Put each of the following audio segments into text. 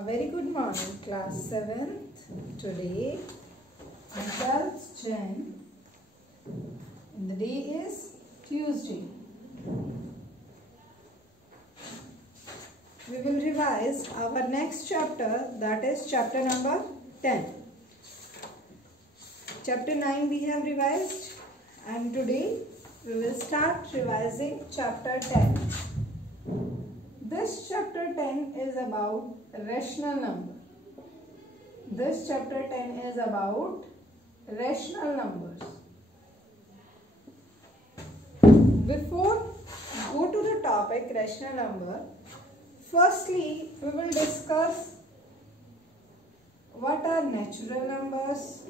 A very good morning, class 7th. Today, on 12th Jan, and the day is Tuesday. We will revise our next chapter, that is chapter number 10. Chapter 9 we have revised, and today we will start revising chapter 10. This chapter 10 is about rational number. This chapter 10 is about rational numbers. Before we go to the topic rational number, firstly we will discuss what are natural numbers,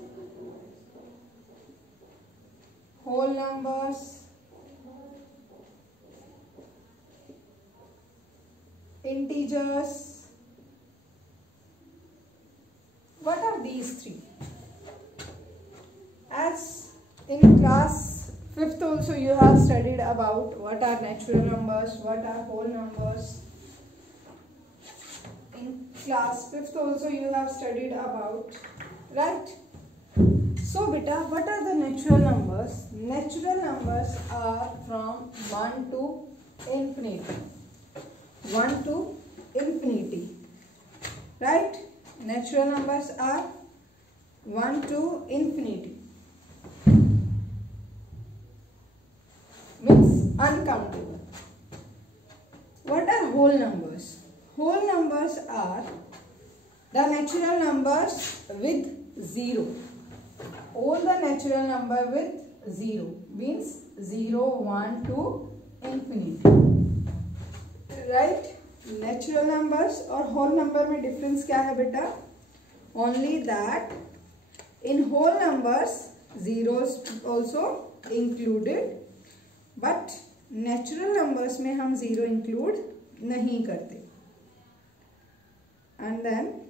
whole numbers, integers. What are these three? As in class 5th also you have studied about what are natural numbers, what are whole numbers. In class 5th also you have studied about, right? So beta, what are the natural numbers? Natural numbers are from 1 to infinity. 1 to infinity, right? Natural numbers are 1 to infinity, means uncountable. What are whole numbers? Whole numbers are the natural numbers with 0. All the natural number with 0 means 0, 1 to infinity. Right? Natural numbers और whole number में difference क्या है बेटा? Only that in whole numbers zeros also included, but natural numbers में हम zero include नहीं करते. And then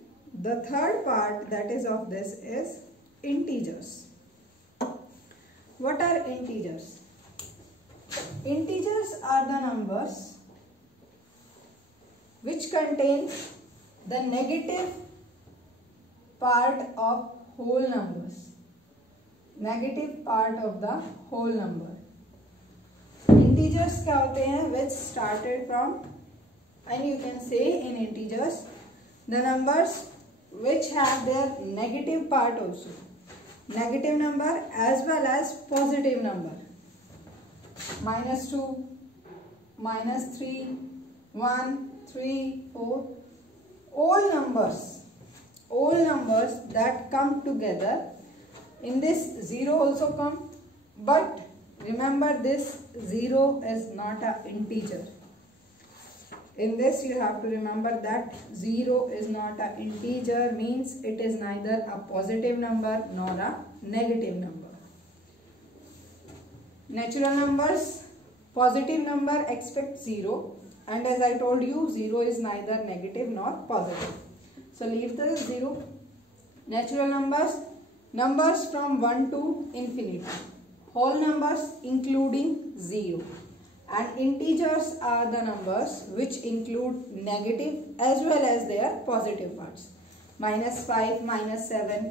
the third part that is of this is integers. What are integers? Integers are the numbers which contain the negative part of whole numbers. Negative part of the whole number. Integers क्या होते हैं? Which started from, and you can say in integers the numbers which have their negative part also. Negative number as well as positive number. -2, -3, 1, 3, 4, all numbers that come together. In this 0 also come, but remember this 0 is not an integer. In this you have to remember that 0 is not an integer, means it is neither a positive number nor a negative number. Natural numbers, positive number expect 0. And as I told you, 0 is neither negative nor positive. So leave the 0. Natural numbers, numbers from 1 to infinity. Whole numbers including 0. And integers are the numbers which include negative as well as their positive parts. -5, -7.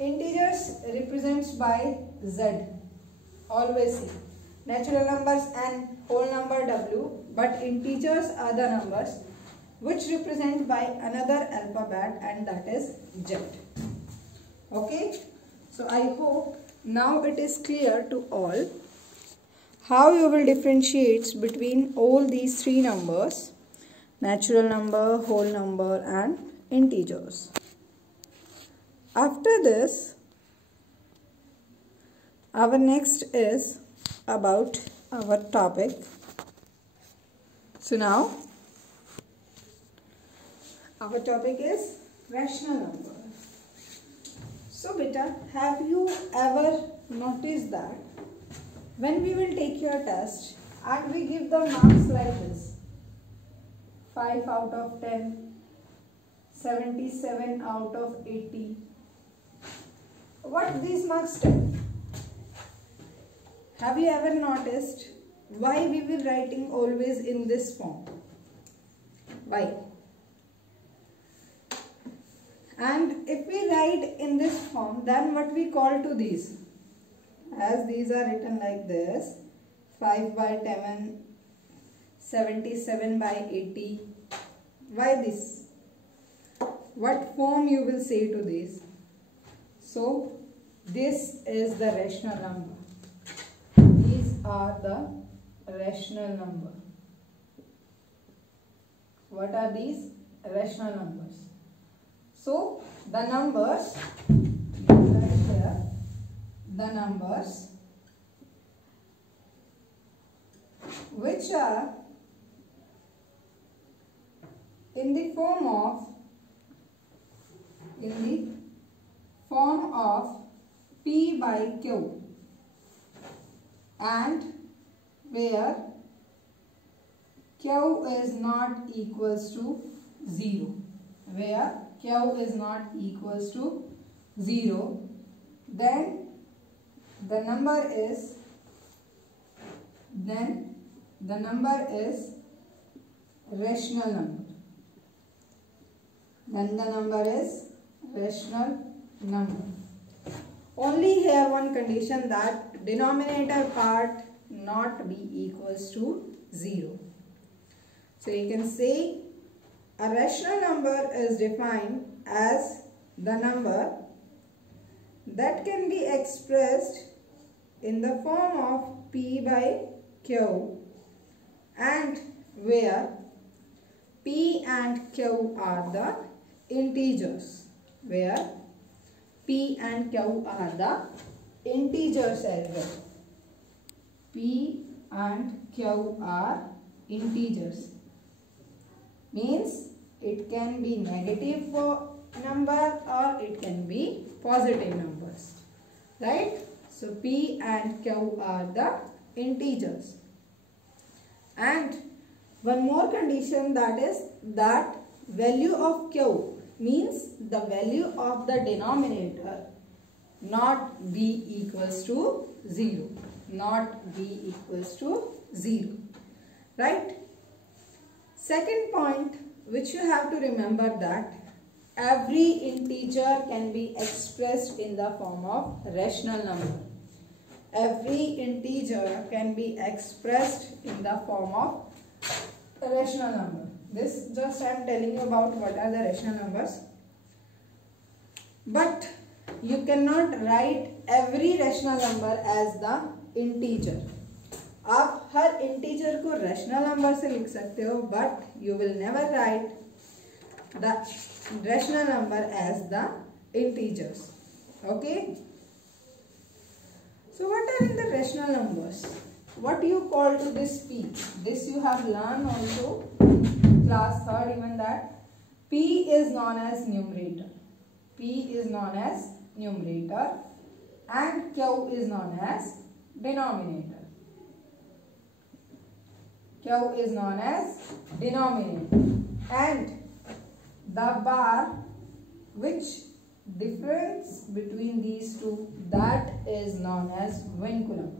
Integers represents by Z. Always see. Natural numbers and whole number W, but integers are the numbers which represent by another alphabet, and that is Z. Okay, so I hope now it is clear to all how you will differentiate between all these three numbers: natural number, whole number and integers. After this, our next is about our topic. So now our topic is rational number. So beta, have you ever noticed that when we will take your test and we give the marks like this: 5 out of 10, 77 out of 80, what these marks tell? Have you ever noticed why we were writing always in this form? Why? And if we write in this form, then what we call to these? As these are written like this, 5 by 10, 77 by 80. Why this? What form you will say to this? So, this is the rational number. These are the rational number. What are these? Rational numbers. So, the numbers, here, the numbers which are in the form of P by Q and where Q is not equals to 0. Where Q is not equals to 0, then the number is rational number. Then the number is rational number. Only here one condition, that denominator part not be equals to 0. So you can say a rational number is defined as the number that can be expressed in the form of P by Q and where P and Q are the integers. Where P and Q are the integers as well. P and Q are integers. Means it can be negative number or it can be positive numbers. Right? So P and Q are the integers. And one more condition, that is that value of Q means the value of the denominator not be equals to 0. Not be equals to 0. Right? Second point which you have to remember, that every integer can be expressed in the form of rational number. Every integer can be expressed in the form of rational number. This just I am telling you about what are the rational numbers. But you cannot write every rational number as the integer. आप हर integer को rational number से लिख सकते हो, but you will never write the rational number as the integers. Okay, so what are in the rational numbers? What you call to this P? This you have learned also class 3rd, even that P is known as numerator. P is known as numerator and Q is known as denominator. Q is known as denominator, and the bar which difference between these two, that is known as vinculum.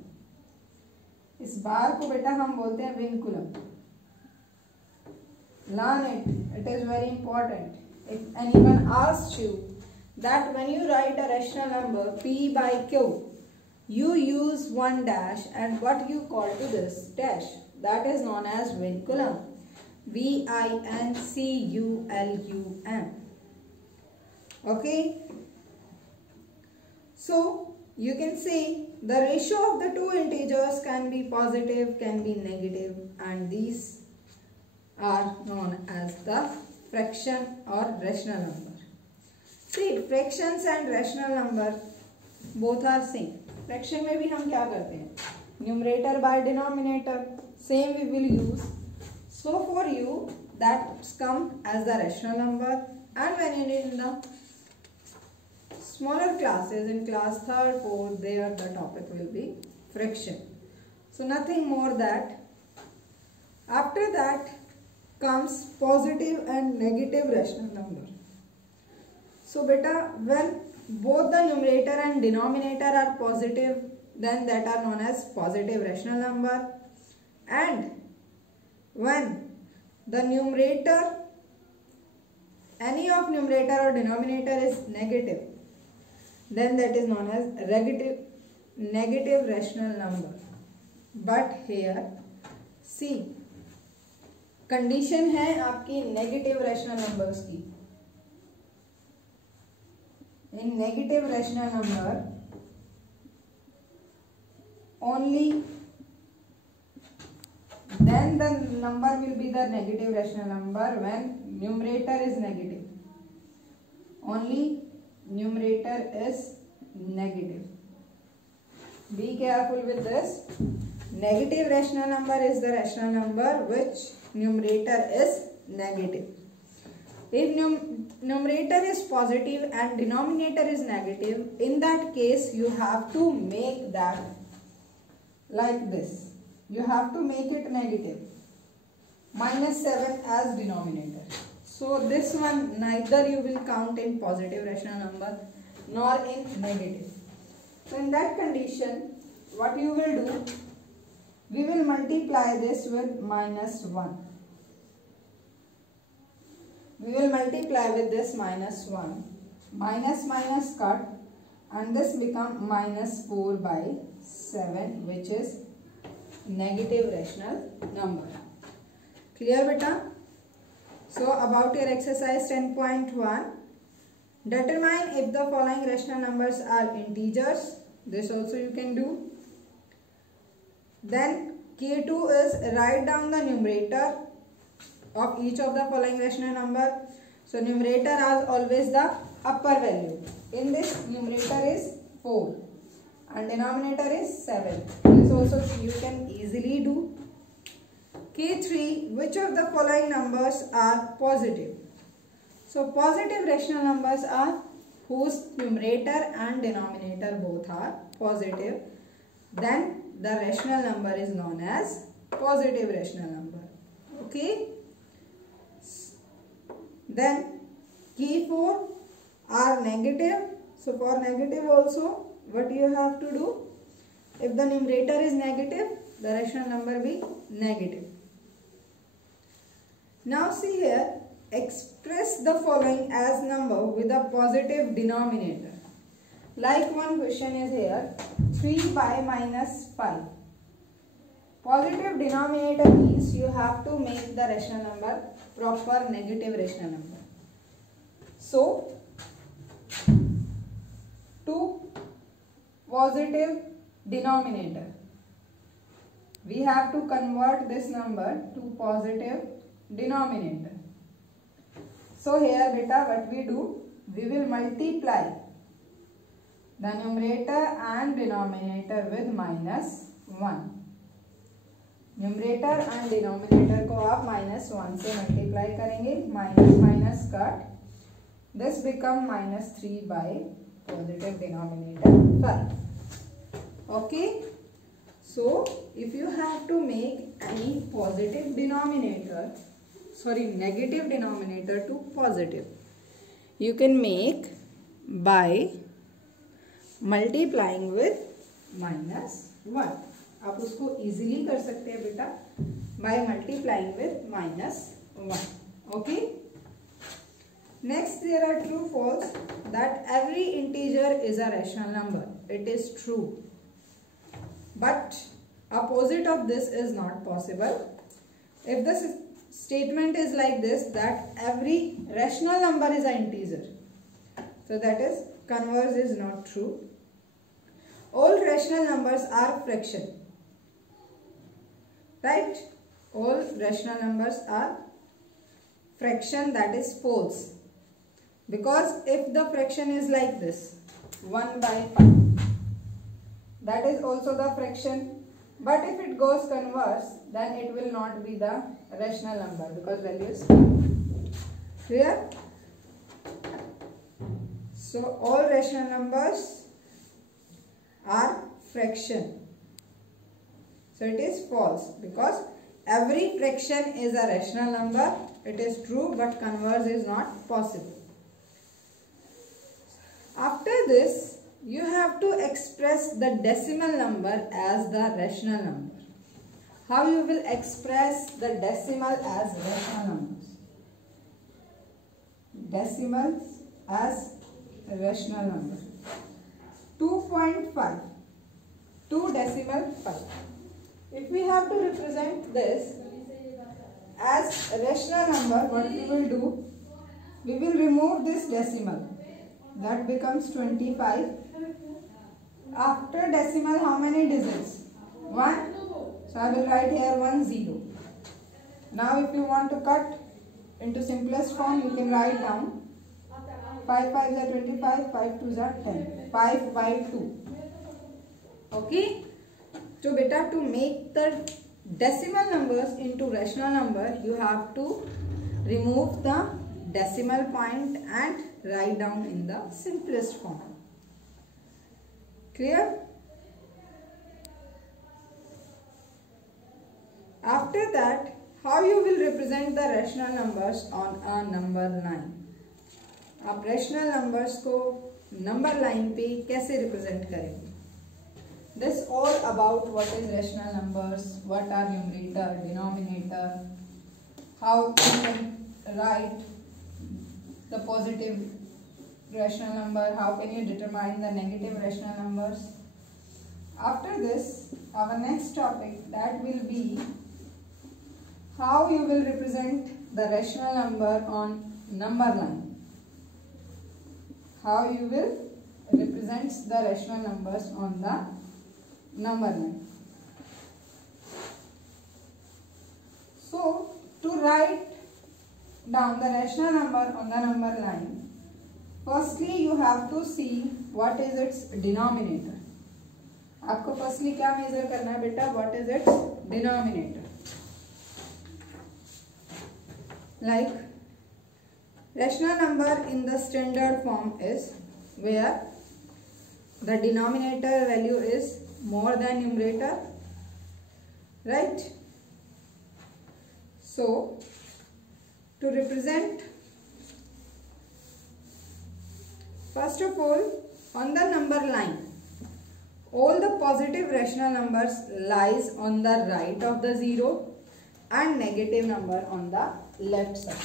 इस बार को बेटा हम बोलते हैं vinculum. Learn it. It is very important. If anyone asks you that when you write a rational number P by Q, you use one dash, and what you call to this dash, that is known as vinculum. V-I-N-C-U-L-U-M. Okay. So you can see the ratio of the two integers can be positive, can be negative, and these are known as the fraction or rational number. See, fractions and rational number both are same. Fraction में भी हम क्या करते हैं? Numerator by denominator, same we will use. So for you that come as the rational number, and when you in the smaller classes, in class 3rd, 4th, there the topic will be fraction. So nothing more that. After that comes positive and negative rational number. So beta, when both the numerator and denominator are positive, then that are known as positive rational number. And when the numerator any of numerator or denominator is negative, then that is known as negative rational number. But here see, condition है आपकी negative rational numbers की. In negative rational number only then the number will be the negative rational number when numerator is negative. Only numerator is negative. Be careful with this. Negative rational number is the rational number which numerator is negative. If numerator is positive and denominator is negative, in that case you have to make that like this. You have to make it negative. -7 as denominator. So this one neither you will count in positive rational number nor in negative. So in that condition, what you will do, we will multiply this with -1. We will multiply with this -1. Minus minus cut and this become -4 by 7, which is negative rational number. Clear beta? So about your exercise 10.1, determine if the following rational numbers are integers. This also you can do. Then K2 is write down the numerator of each of the following rational number. So numerator has always the upper value. In this numerator is 4 and denominator is 7. This also you can easily do. K3, which of the following numbers are positive? So positive rational numbers are whose numerator and denominator both are positive. Then the rational number is known as positive rational number. Okay. Then K4 are negative. So for negative also, what you have to do? If the numerator is negative, the rational number be negative. Now see here, express the following as number with a positive denominator. Like one question is here, 3 by -5. Positive denominator means you have to make the rational number proper negative rational number. So, to positive denominator, we have to convert this number to positive denominator. So here beta, what we do, we will multiply the numerator and denominator with -1. Numerator and denominator को आप -1 से multiply करेंगे. Minus minus cut, this become -3 by positive denominator 5. Okay, so if you have to make any positive denominator, sorry, negative denominator to positive, you can make by multiplying with -1. आप उसको easily कर सकते हैं बेटा by multiplying with -1. Okay. Next, there are true false that every integer is a rational number. It is true, but opposite of this is not possible. If the statement is like this, that every rational number is an integer, so that is converse is not true. All rational numbers are fraction, right? All rational numbers are fraction, that is false, because if the fraction is like this, 1 by 5, that is also the fraction. But if it goes converse, then it will not be the rational number because value is clear. So all rational numbers are fraction. So it is false because every fraction is a rational number. It is true, but converse is not possible. After this, you have to express the decimal number as the rational number. How you will express the decimal as rational numbers? decimal as rational number. 2.5, 2 decimal 5. If we have to represent this as a rational number, what we will do? We will remove this decimal. That becomes 25. After decimal, how many digits? 1. So I will write here 1 0. Now if you want to cut into simplest form, you can write down 5 5s are 25, 5 2s are 10. 5 by 2. Okay? So beta, to make the decimal numbers into rational number, you have to remove the decimal point and write down in the simplest form. Clear? After that, how you will represent the rational numbers on a number line? आप rational numbers को number line पे कैसे represent करेंगे? This all about what is rational numbers, what are numerator, denominator, how you can write the positive rational number, how can you determine the negative rational numbers. After this, our next topic, that will be how you will represent the rational number on number line. How you will represent the rational numbers on the number line. So, to write down the rational number on the number line, firstly you have to see what is its denominator. आपको firstly क्या measure करना है बेटा? What is its denominator? Like rational number in the standard form is where the denominator value is more than numerator, right? So to represent, first of all, on the number line, all the positive rational numbers lies on the right of the zero and negative number on the left side.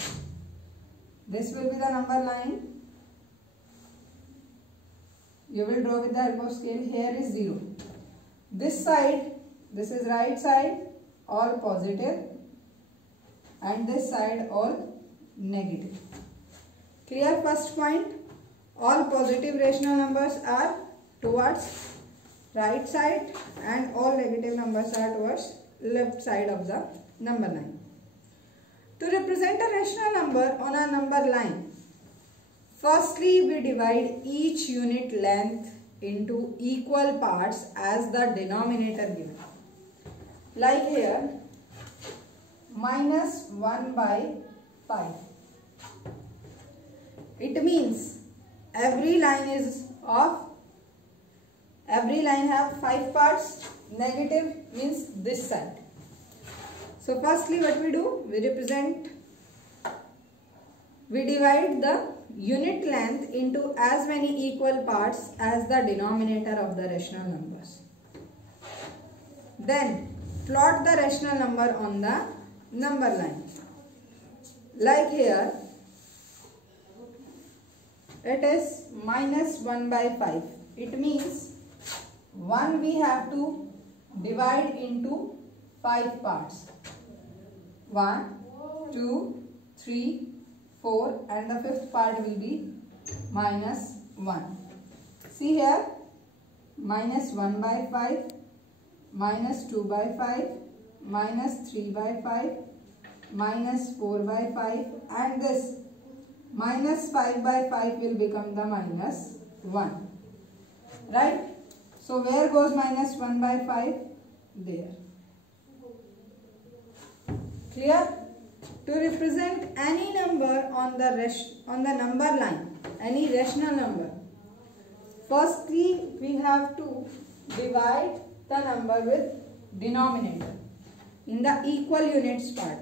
This will be the number line. You will draw with the help of scale. Here is 0. This side, this is right side, all positive, and this side all negative. Clear? First point, all positive rational numbers are towards right side and all negative numbers are towards left side of the number line. To represent a rational number on a number line, firstly we divide each unit length into equal parts as the denominator given. Like here, minus 1 by 5. It means every line have 5 parts. Negative means this side. So firstly what we do? We divide the unit length into as many equal parts as the denominator of the rational numbers. Then plot the rational number on the number line. Like here, it is minus 1 by 5. It means 1 we have to divide into 5 parts. 1, 2, 3, 4, and the 5th part will be minus 1. See here, minus 1 by 5, minus 2 by 5, minus 3 by 5, minus 4 by 5, and this minus 5 by 5 will become the minus 1. Right? So where goes minus 1 by 5? There. Clear? To represent any number on the number line, any rational number, firstly we have to divide the number with denominator in the equal units part.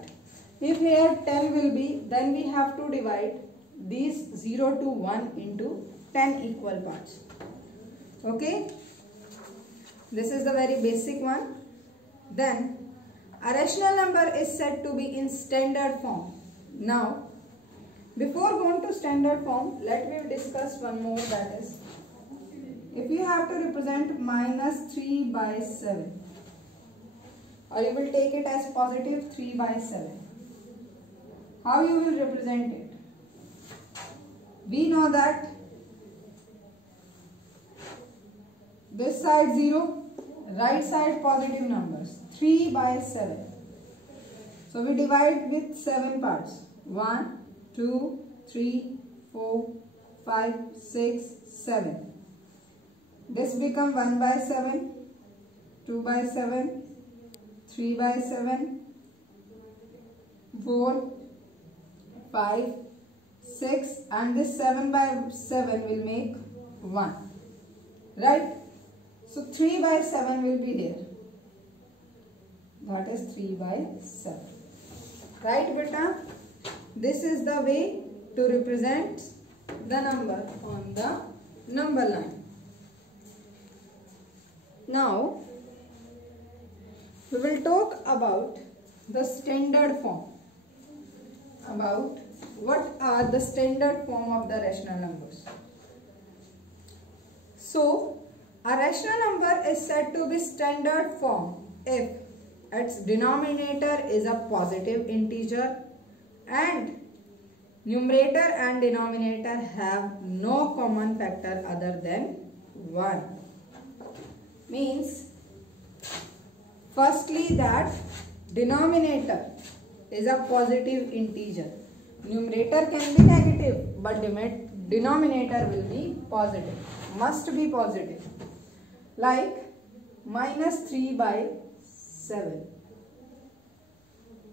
If here 10 will be, then we have to divide these 0 to 1 into 10 equal parts. Okay? This is the very basic one. Then a rational number is said to be in standard form. Now, Before going to standard form, let me discuss one more, that is, if you have to represent minus 3 by 7, or you will take it as positive 3 by 7, how you will represent it? We know that this side 0, right side positive numbers, 3 by 7. So we divide with 7 parts. 1, 2, 3, 4, 5, 6, 7. This become 1 by 7, 2 by 7, 3 by 7, 4, 5, 6, and this 7 by 7 will make 1. Right? So 3 by 7 will be here. That is 3 by 7. Right, beta? This is the way to represent the number on the number line. Now, we will talk about the standard form. About what are the standard form of the rational numbers. So, a rational number is said to be standard form if its denominator is a positive integer and numerator and denominator have no common factor other than 1. Means, firstly, that denominator is a positive integer. Numerator can be negative, but denominator will be positive. Must be positive. Like minus 3 by 7.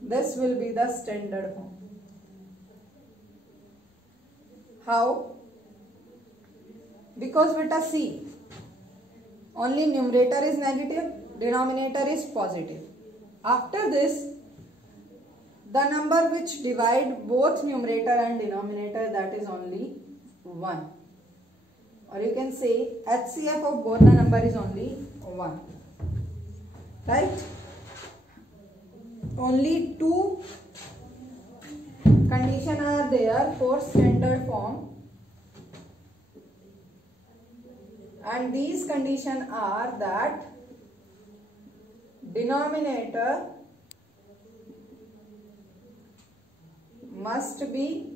This will be the standard form. How? Because beta see, only numerator is negative, denominator is positive. After this, the number which divide both numerator and denominator, that is only 1. Or you can say HCF of both the number is only 1. Right? Only 2 conditions are there for standard form. And these conditions are that denominator must be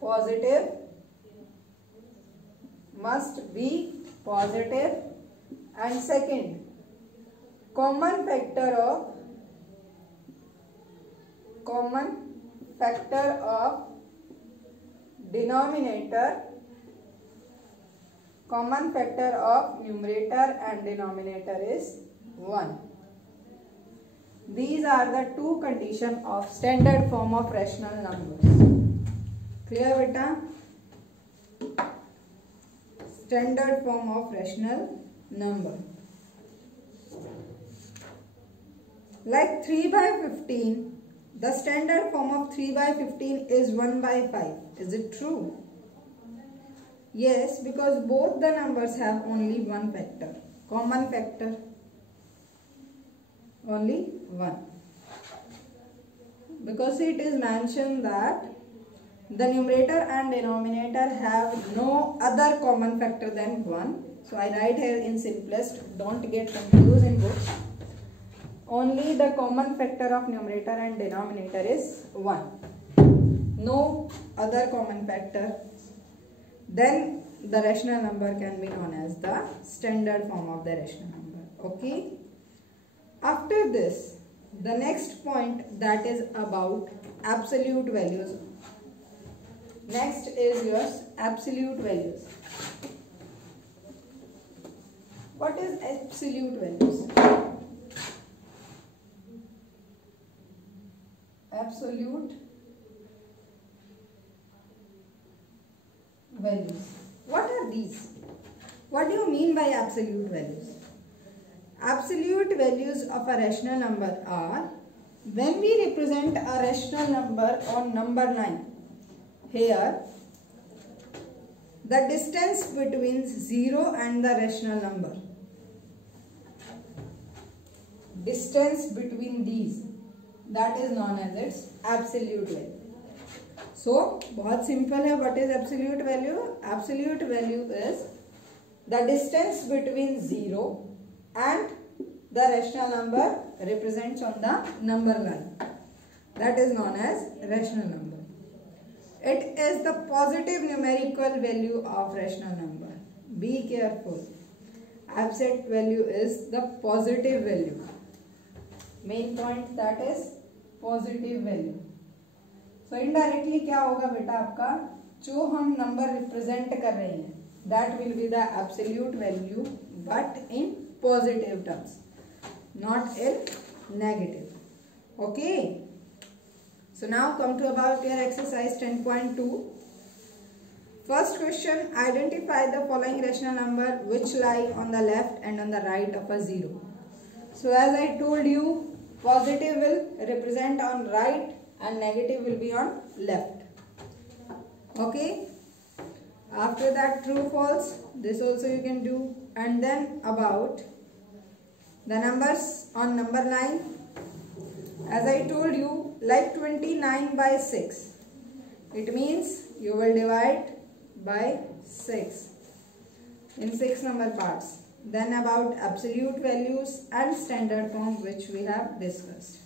positive, and second, common factor of denominator, common factor of numerator and denominator is 1. These are the 2 conditions of standard form of rational numbers. Clear, beta? Standard form of rational number. Like 3 by 15, the standard form of 3 by 15 is 1 by 5. Is it true? Yes, because both the numbers have only one factor. Common factor. Only 1. Because it is mentioned that the numerator and denominator have no other common factor than 1. So I write here in simplest, don't get confused in books. Only the common factor of numerator and denominator is 1. No other common factor. Then the rational number can be known as the standard form of the rational number. Okay. After this, the next point, that is about absolute values. Next is your absolute values. What is absolute values? Absolute values. What are these? What do you mean by absolute values? Absolute values of a rational number are when we represent a rational number on number line. Here, the distance between 0 and the rational number. Distance between these, that is known as its absolute value. बहुत simple है. What is absolute value? Absolute value is the distance between 0 and the rational number represents on the number line. That is known as rational number. It is the positive numerical value of rational number. Be careful. Absolute value is the positive value. Main point, that is positive value. So indirectly क्या होगा बेटा आपका, जो हम number represent कर रहे हैं, that will be the absolute value, but in positive terms, not in negative. Okay. So now come to about your exercise 10.2. First question, identify the following rational number which lie on the left and on the right of a 0. So as I told you, positive will represent on right and negative will be on left. Okay. After that, true false, this also you can do. And then about the numbers on number line, as I told you, like 29 by 6, it means you will divide by 6 in 6 number parts. Then about absolute values and standard form, which we have discussed.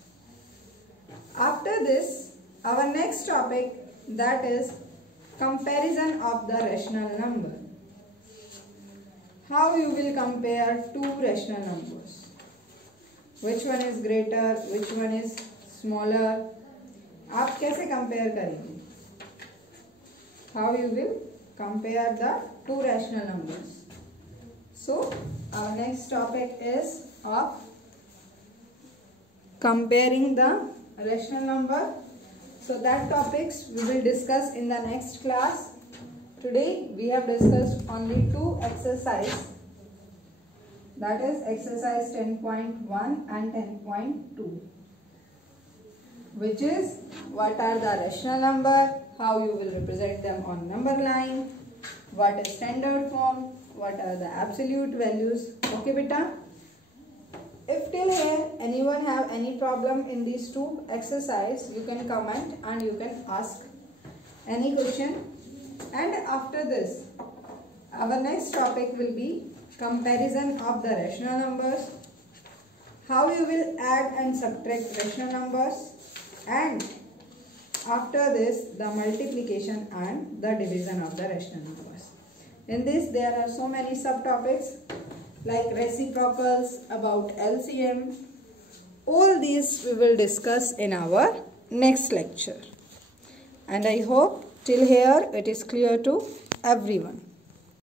After this, our next topic, that is comparison of the rational number. How you will compare two rational numbers? Which one is greater, which one is smaller? आप कैसे compare करेंगे? How you will compare the two rational numbers? So our next topic is of comparing the rational number. So that topics we will discuss in the next class. Today we have discussed only two exercises. That is exercise 10.1 and 10.2, which is what are the rational number, how you will represent them on number line, what is standard form, what are the absolute values. Okay beta. If till here anyone have any problem in these two exercises, you can comment and you can ask any question. And after this, our next topic will be comparison of the rational numbers, how you will add and subtract rational numbers, and after this the multiplication and the division of the rational numbers. In this there are so many subtopics like reciprocals, about LCM. All these we will discuss in our next lecture. And I hope till here it is clear to everyone.